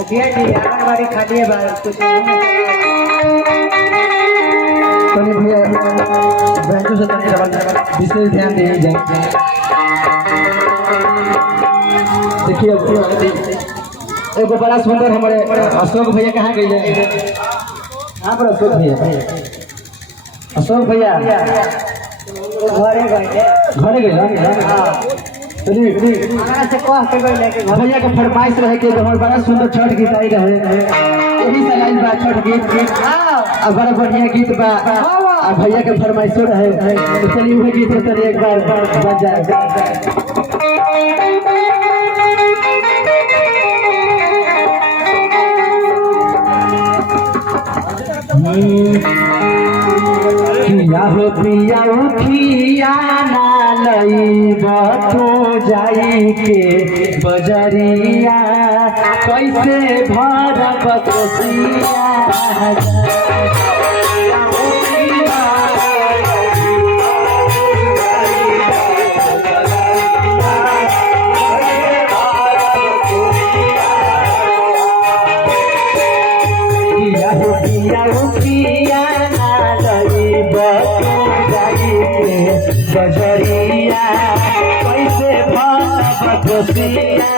मुखिया जी आंगनबाड़ी खाली है कुछ चलिए भैया बैंकों से विशेष ध्यान दिए जाए। देखिए एगो बड़ा सुंदर हमारे अशोक भैया कहाँ गए? कहाँ पर अशोक भैया? अशोक भैया घरे गए। चलिए भैया के फरमाइश रहे कि हमारे बड़ा सुंदर छठ गीत आई रहे, यही लाइन बा छठ गीत बड़ा बढ़िया गीत बा भैया के फरमाइशो रहे। चलिए वही गीत चलिए एक बार बज जाए। किया हो पिया उठिया ना लई बतो जाई के बजरिया कैसे भर बतोसिया उठिया ना लई बतो जाई के बजरिया कैसे भर बतोसिया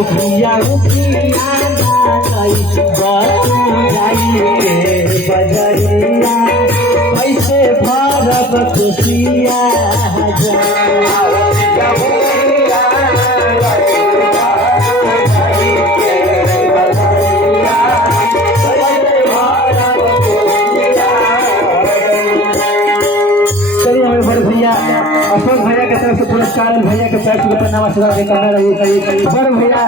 उठिया उठिया ना लई बतो जाई के बजरिया कैसे भरब खुशिया अशोक भैया के तरफ से पुरस्कार भैया के पैर छू प्रणाम आशीर्वाद करना रही। बड़ भैया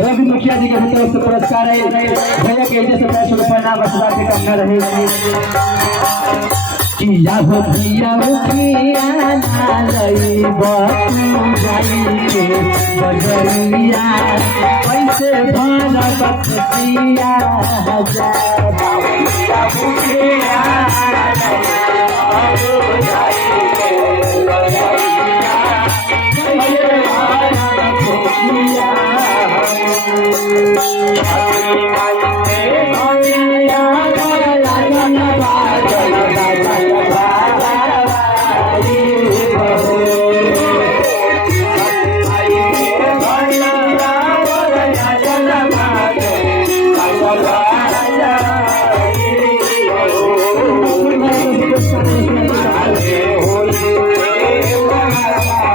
रवि मुखिया जी के तरफ से पुरस्कार है भैया के से पैर छू प्रणाम आशीर्वाद करना रही। किया हो भैया उठिया ना लई बतो जाई के बजरिया कैसे भरब खुशिया Thank you.